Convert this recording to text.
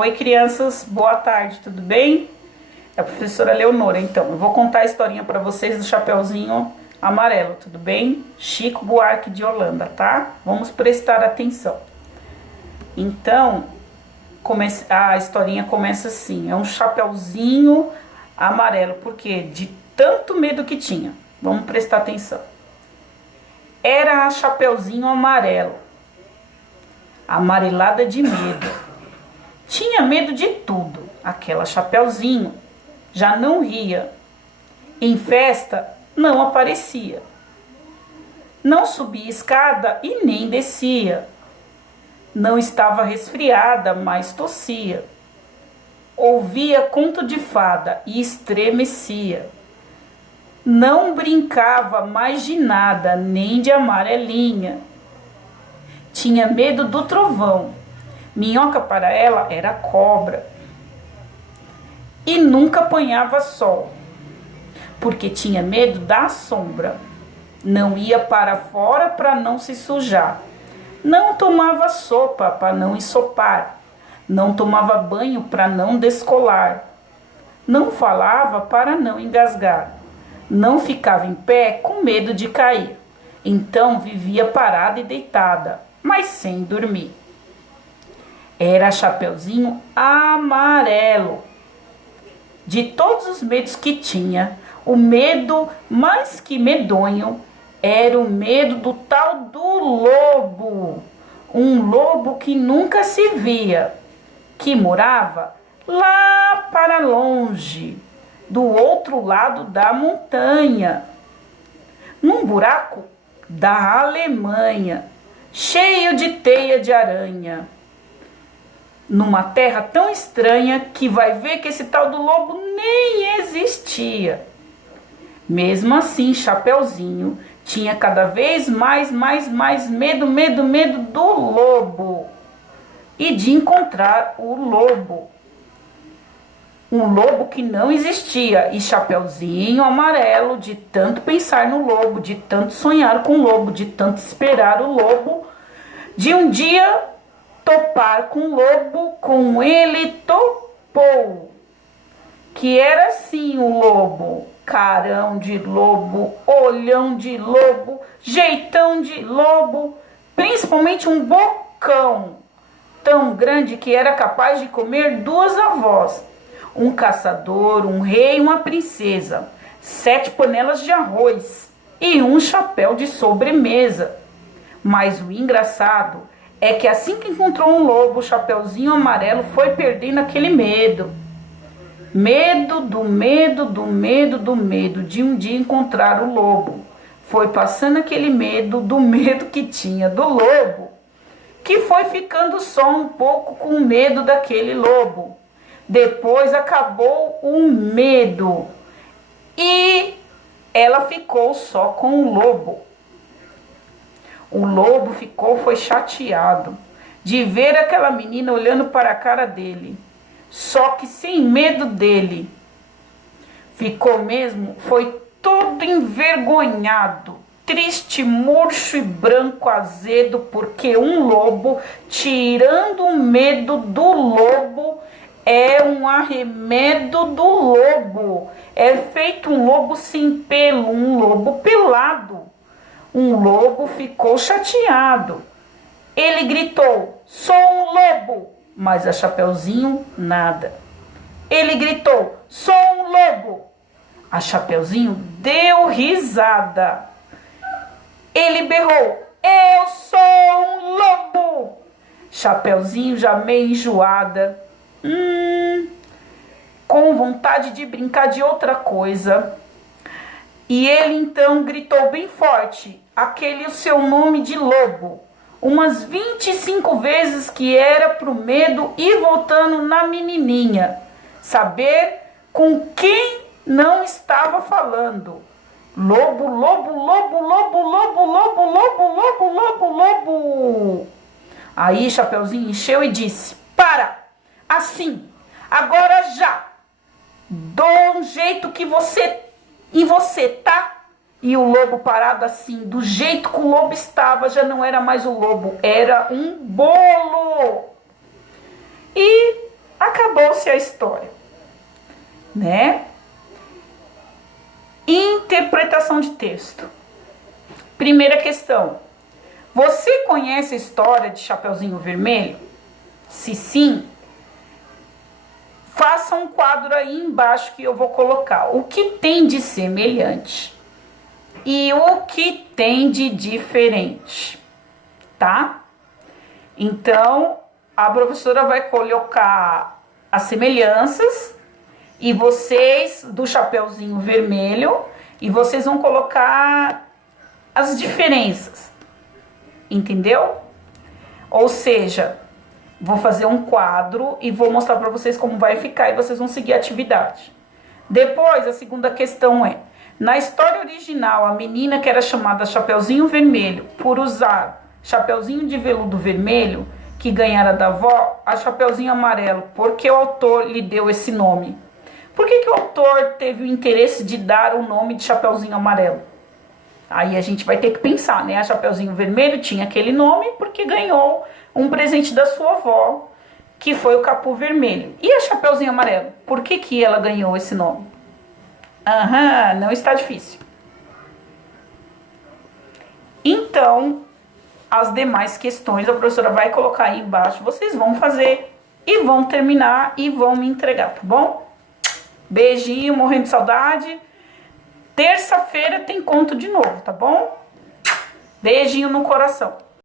Oi, crianças, boa tarde, tudo bem? É a professora Leonora. Então, eu vou contar a historinha para vocês do Chapeuzinho Amarelo, tudo bem? Chico Buarque de Holanda, tá? Vamos prestar atenção. Então, a historinha começa assim: é um Chapeuzinho amarelo, porque de tanto medo que tinha. Vamos prestar atenção. Era a Chapeuzinho Amarelo, amarelada de medo. Tinha medo de tudo. Aquela Chapeuzinho já não ria. Em festa não aparecia. Não subia escada e nem descia. Não estava resfriada, mas tossia. Ouvia conto de fada e estremecia. Não brincava mais de nada, nem de amarelinha. Tinha medo do trovão. Minhoca para ela era cobra. E nunca apanhava sol, porque tinha medo da sombra. Não ia para fora para não se sujar. Não tomava sopa para não ensopar. Não tomava banho para não descolar. Não falava para não engasgar. Não ficava em pé com medo de cair. Então vivia parada e deitada, mas sem dormir. Era Chapeuzinho Amarelo. De todos os medos que tinha, o medo mais que medonho era o medo do tal do lobo. Um lobo que nunca se via, que morava lá para longe, do outro lado da montanha, num buraco da Alemanha, cheio de teia de aranha. Numa terra tão estranha que vai ver que esse tal do lobo nem existia. Mesmo assim, Chapeuzinho tinha cada vez mais medo do lobo e de encontrar o lobo. Um lobo que não existia, e Chapeuzinho Amarelo, de tanto pensar no lobo, de tanto sonhar com o lobo, de tanto esperar o lobo, de um dia topar com o lobo, com ele topou. Que era assim o lobo: carão de lobo, olhão de lobo, jeitão de lobo, principalmente um bocão tão grande que era capaz de comer duas avós, um caçador, um rei e uma princesa, 7 panelas de arroz e um chapéu de sobremesa. Mas o engraçado é que assim que encontrou um lobo, o Chapeuzinho Amarelo foi perdendo aquele medo. Medo de um dia encontrar o lobo. Foi passando aquele medo do medo que tinha do lobo, que foi ficando só um pouco com medo daquele lobo. Depois acabou o medo e ela ficou só com o lobo. O lobo foi chateado de ver aquela menina olhando para a cara dele, só que sem medo dele. Ficou mesmo, foi todo envergonhado, triste, murcho e branco azedo, porque um lobo, tirando o medo do lobo, é um arremedo do lobo. É feito um lobo sem pelo, um lobo pelado. Um lobo ficou chateado. Ele gritou: sou um lobo! Mas a Chapeuzinho nada. Ele gritou: sou um lobo! A Chapeuzinho deu risada. Ele berrou: eu sou um lobo! Chapeuzinho já meio enjoada, com vontade de brincar de outra coisa. E ele então gritou bem forte aquele o seu nome de lobo, umas 25 vezes, que era pro medo ir voltando na menininha, saber com quem não estava falando. Lobo, lobo, lobo, lobo, lobo, lobo, lobo, lobo, lobo, lobo. Aí Chapeuzinho encheu e disse: para, assim, agora já, dou um jeito que você tá? E o lobo parado assim, do jeito que o lobo estava, já não era mais o lobo, era um bolo. E acabou-se a história, né? Interpretação de texto. Primeira questão. Você conhece a história de Chapeuzinho Vermelho? Se sim, faça um quadro aí embaixo que eu vou colocar. O que tem de semelhante e o que tem de diferente, tá? Então, a professora vai colocar as semelhanças e vocês do Chapeuzinho Vermelho, e vocês vão colocar as diferenças, entendeu? Ou seja, vou fazer um quadro e vou mostrar para vocês como vai ficar e vocês vão seguir a atividade. Depois, a segunda questão é: na história original, a menina que era chamada Chapeuzinho Vermelho, por usar Chapeuzinho de veludo vermelho, que ganhara da avó, a Chapeuzinho Amarelo, por que o autor lhe deu esse nome? Por que o autor teve o interesse de dar o nome de Chapeuzinho Amarelo? Aí a gente vai ter que pensar, né? A Chapeuzinho Vermelho tinha aquele nome porque ganhou um presente da sua avó, que foi o Capu Vermelho. E a Chapeuzinho Amarelo? Por que ela ganhou esse nome? Não está difícil. Então, as demais questões a professora vai colocar aí embaixo. Vocês vão fazer e vão terminar e vão me entregar, tá bom? Beijinho, morrendo de saudade. Terça-feira tem conto de novo, tá bom? Beijinho no coração.